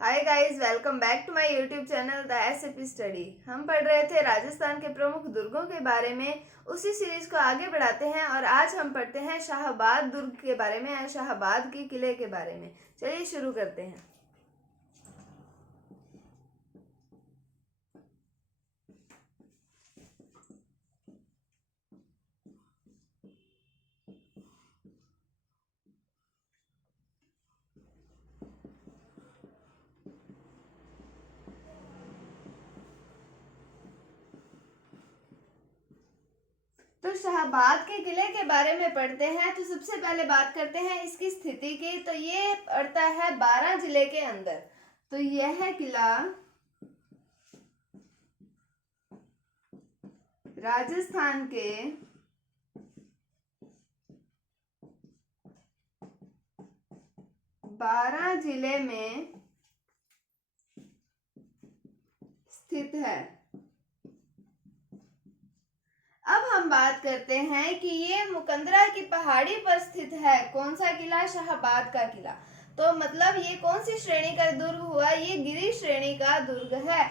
Hi guys, welcome back to my YouTube channel the SAP study. हम पढ़ रहे थे राजस्थान के प्रमुख दुर्गों के बारे में। उसी सीरीज को आगे बढ़ाते हैं और आज हम पढ़ते हैं शाहबाद दुर्ग के बारे में या शाहबाद के किले के बारे में। चलिए शुरू करते हैं। तो शाहबाद के किले के बारे में पढ़ते हैं। तो सबसे पहले बात करते हैं इसकी स्थिति की। तो ये पड़ता है 12 जिले के अंदर। तो यह किला राजस्थान के 12 जिले में स्थित है। अब हम बात करते हैं कि ये मुकंदरा की पहाड़ी पर स्थित है। कौन सा किला? शाहबाद का किला। तो मतलब ये कौन सी श्रेणी का दुर्ग हुआ? ये गिरी श्रेणी का दुर्ग है।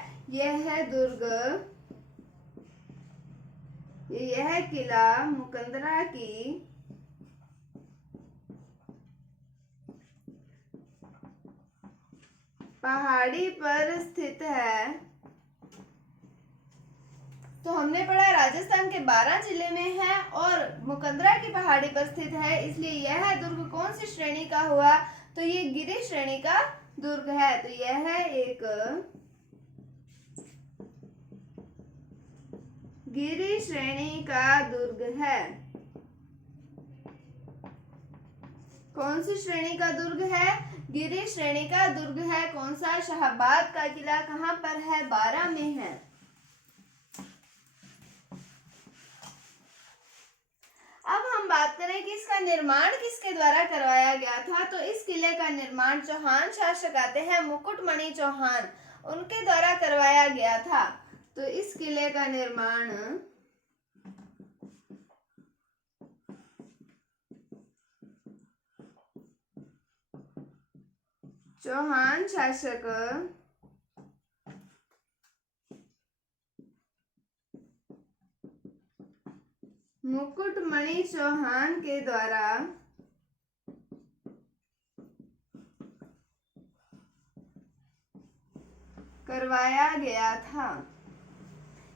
यह किला मुकंदरा की पहाड़ी पर स्थित है। तो हमने पढ़ा राजस्थान के 12 जिले में है और मुकंदरा की पहाड़ी पर स्थित है, इसलिए यह दुर्ग कौन सी श्रेणी का हुआ? तो ये गिरी श्रेणी का दुर्ग है। तो यह एक गिरी श्रेणी का दुर्ग है। कौन सी श्रेणी का दुर्ग है? गिरी श्रेणी का दुर्ग है। कौन सा? शाहबाद का किला। कहां पर है? 12 में है। अब हम बात करें कि इसका निर्माण किसके द्वारा करवाया गया था। तो इस किले का निर्माण चौहान शासक आते हैं, मुकुटमणि चौहान, उनके द्वारा करवाया गया था। तो इस किले का निर्माण चौहान शासक मुकुटमणि चौहान के द्वारा करवाया गया था।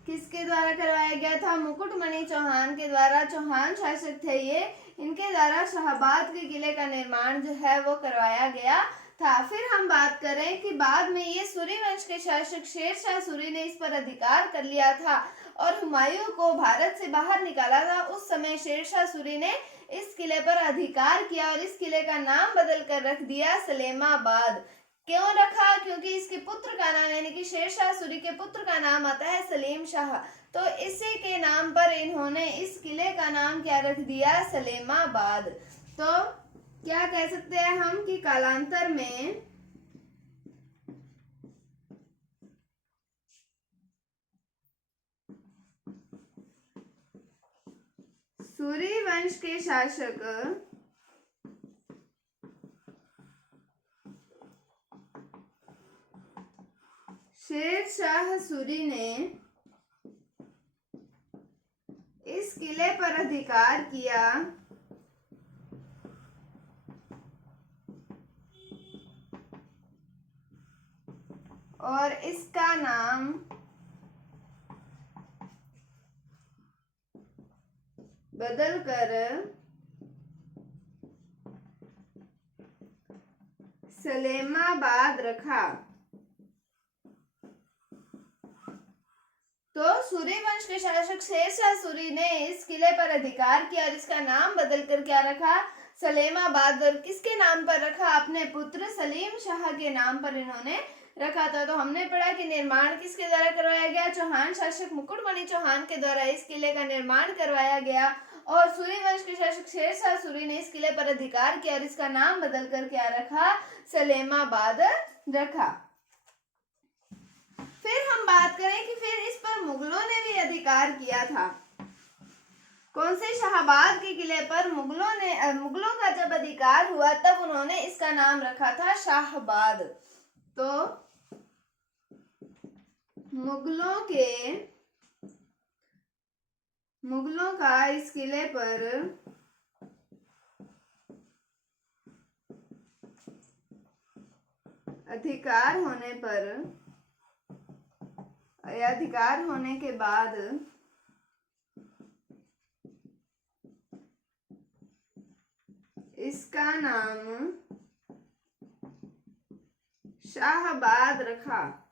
किसके द्वारा करवाया गया था? मुकुटमणि चौहान के द्वारा। चौहान शासक थे ये, इनके द्वारा शाहबाद के किले का निर्माण जो है वो करवाया गया था। फिर हम बात करें कि बाद में ये सूरी वंश के शासक शेरशाह सूरी ने इस पर अधिकार कर लिया था और हुमायूं को भारत से बाहर निकाला था। उस समय शेरशाह सूरी ने इस किले पर अधिकार किया और इस किले का नाम बदल कर रख दिया सलेमाबाद। क्यों रखा? क्योंकि इसके पुत्र का नाम यानी कि शेरशाह सूरी के पुत्र का नाम आता है सलीम शाह। तो इसी के नाम पर इन्होंने इस किले का नाम क्या रख दिया? सलेमाबाद। तो क्या कह सकते हैं हम कि कालांतर में सूरी वंश के शासक शेरशाह सूरी ने इस किले पर अधिकार किया और इसका नाम बदलकर सलेमाबाद रखा। तो सूरी वंश के शासक शेरशाह सूरी ने इस किले पर अधिकार किया और इसका नाम बदलकर क्या रखा? सलेमाबाद। और किसके नाम पर रखा? अपने पुत्र सलीम शाह के नाम पर इन्होंने रखा था। तो हमने पढ़ा कि निर्माण किसके द्वारा करवाया गया? चौहान शासक मुकुटमणि चौहान के द्वारा इस किले का निर्माण करवाया गया और सूरी वंश के शासक शेरशाह सूरी ने इस किले पर अधिकार किया और इसका नाम बदलकर क्या रखा? सलेमाबाद रखा। फिर हम बात करें कि फिर इस पर मुगलों ने भी अधिकार किया था। कौन से? शाहबाद के किले पर मुगलों का जब अधिकार हुआ तब उन्होंने इसका नाम रखा था शाहबाद। तो मुगलों का इस किले पर अधिकार होने के बाद इसका नाम शाहबाद रखा।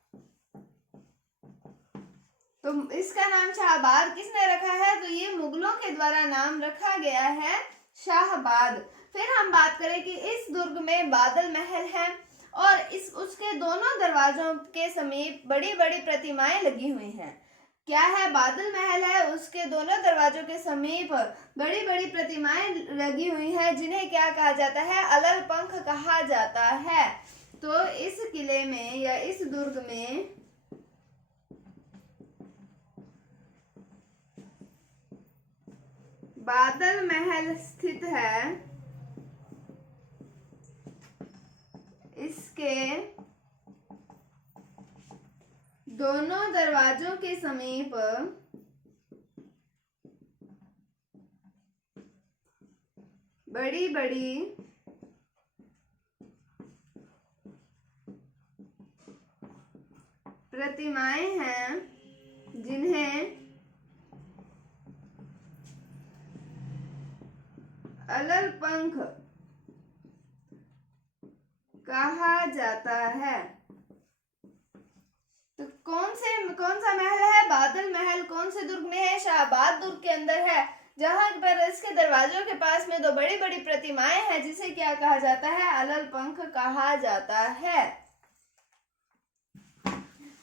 तो इसका नाम शाहबाद किसने रखा है? तो ये मुगलों के द्वारा नाम रखा गया है शाहबाद। फिर हम बात करें कि इस दुर्ग में बादल महल है और उसके दोनों दरवाजों के समीप बड़ी बड़ी प्रतिमाएं लगी हुई हैं। क्या है? बादल महल है, उसके दोनों दरवाजों के समीप बड़ी बड़ी प्रतिमाएं लगी हुई हैं, जिन्हें क्या कहा जाता है? अलल पंख कहा जाता है। तो इस किले में या इस दुर्ग में बादल महल स्थित है। इसके दोनों दरवाजों के समीप बड़ी बड़ी प्रतिमाएं हैं, जिन्हें अलल पंख कहा जाता है। तो कौन सा महल है? बादल महल कौन से दुर्ग में है? शाहबाद दुर्ग के अंदर है, जहां पर इसके दरवाजों के पास में दो बड़ी बड़ी प्रतिमाएं हैं, जिसे क्या कहा जाता है? अलल पंख कहा जाता है।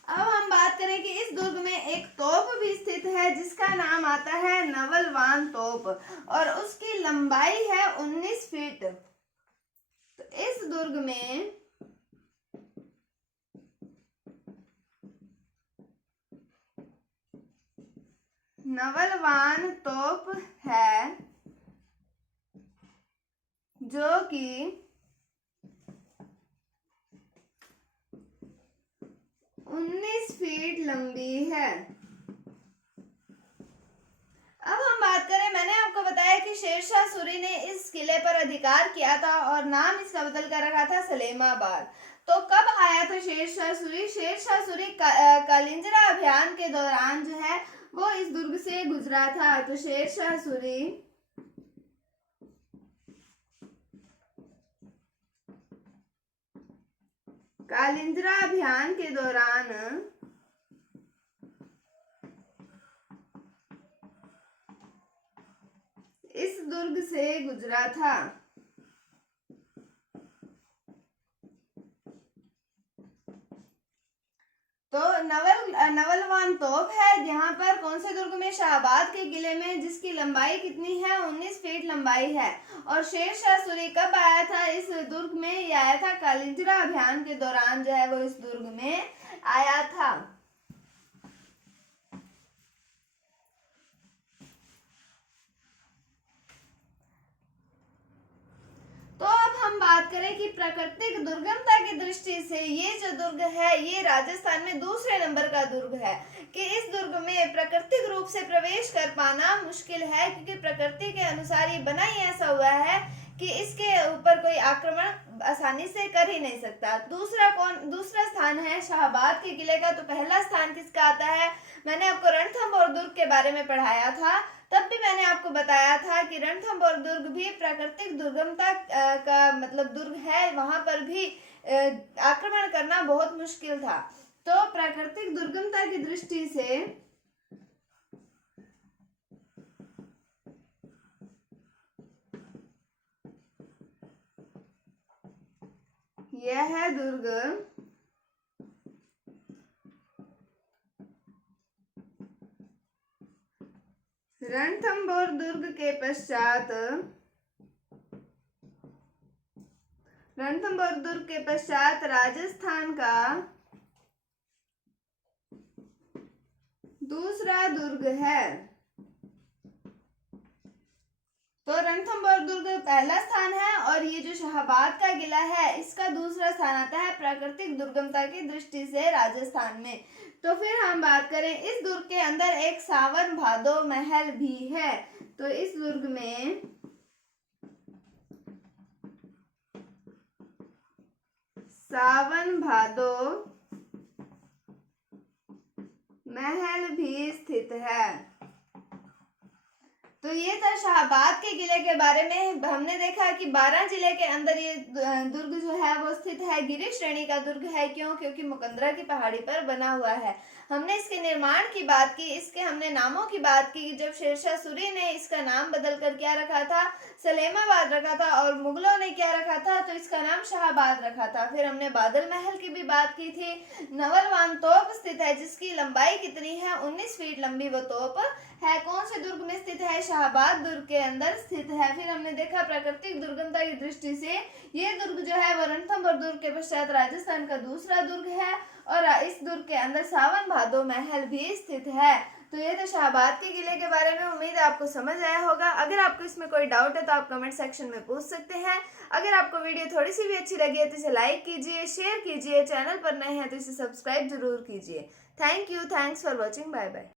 अब हम बात करें कि इस दुर्ग में एक तोप भी स्थित है, जिसका नाम आता है नवलवान तोप और उसकी लंबाई है 19 फीट। तो इस दुर्ग में नवलवान तोप है, जो कि 19 फीट लंबी है। अब हम बात करें, मैंने आपको बताया कि शेरशाह सूरी ने इस किले पर अधिकार किया था और नाम इसका बदल कर रखा था सलेमाबाद। तो कब आया था शेरशाह सूरी? शेरशाह सूरी कालिंजरा अभियान के दौरान जो है वो इस दुर्ग से गुजरा था। तो शेरशाह सूरी कालिंजरा अभियान के दौरान इस दुर्ग से गुजरा था। तो नवलवान तोप है, यहाँ पर कौन से दुर्ग में? शाहबाद के किले में, जिसकी लंबाई कितनी है? 19 फीट लंबाई है। और शेरशाह सूरी कब आया था इस दुर्ग में? ये आया था कालिंजरा अभियान के दौरान जो है वो इस दुर्ग में आया था। तो अब हम बात करें कि प्राकृतिक दुर्गमता की दृष्टि से ये जो दुर्ग है ये राजस्थान में दूसरे नंबर का दुर्ग है, कि इस दुर्ग में प्राकृतिक रूप से प्रवेश कर पाना मुश्किल है, क्योंकि प्रकृति के अनुसार ये बना ही ऐसा हुआ है कि इसके ऊपर कोई आक्रमण आसानी से कर ही नहीं सकता। दूसरा स्थान है शाहबाद के किले का। तो पहला स्थान किसका आता है? मैंने आपको रणथंभौर दुर्ग के बारे में पढ़ाया था, तब भी मैंने आपको बताया था कि रणथंभौर दुर्ग भी प्राकृतिक दुर्गमता का मतलब दुर्ग है, वहां पर भी आक्रमण करना बहुत मुश्किल था। तो प्राकृतिक दुर्गमता की दृष्टि से यह दुर्ग रणथंभौर दुर्ग के पश्चात राजस्थान का दूसरा दुर्ग है। तो रणथंभौर दुर्ग पहला स्थान है और ये जो शाहाबाद का किला है इसका दूसरा स्थान आता है प्राकृतिक दुर्गमता की दृष्टि से राजस्थान में। तो फिर हम बात करें, इस दुर्ग के अंदर एक सावन भादो महल भी है। तो इस दुर्ग में सावन भादो महल भी स्थित है। तो ये था शाहाबाद के किले के बारे में। हमने देखा कि 12 जिले के अंदर ये दुर्ग जो है वो स्थित है। गिरि श्रेणी का दुर्ग है, क्यों? क्योंकि मुकंदरा की पहाड़ी पर बना हुआ है। हमने इसके निर्माण की बात की, इसके हमने नामों की बात की। जब शेरशाह सूरी ने इसका नाम बदल कर क्या रखा था, सलेमाबाद रखा था, और मुगलों ने क्या रखा था, तो इसका नाम शाहाबाद रखा था। फिर हमने बादल महल की भी बात की थी। नवलवान तोप स्थित है जिसकी लंबाई कितनी है, 19 फीट लंबी वो तोप है। कौन से दुर्ग में स्थित है? शाहाबाद दुर्ग के अंदर स्थित है। फिर हमने देखा प्राकृतिक दुर्गमता की दृष्टि से ये दुर्ग जो है वो रणथंभौर दुर्ग के पश्चात राजस्थान का दूसरा दुर्ग है और इस दुर्ग के अंदर सावन भादो महल भी स्थित है। तो ये तो शाहाबाद के किले के बारे में। उम्मीद है आपको समझ आया होगा। अगर आपको इसमें कोई डाउट है तो आप कमेंट सेक्शन में पूछ सकते हैं। अगर आपको वीडियो थोड़ी सी भी अच्छी लगी है तो इसे लाइक कीजिए, शेयर कीजिए, चैनल पर नए हैं तो इसे सब्सक्राइब जरूर कीजिए। Thank you, thanks for watching, bye bye.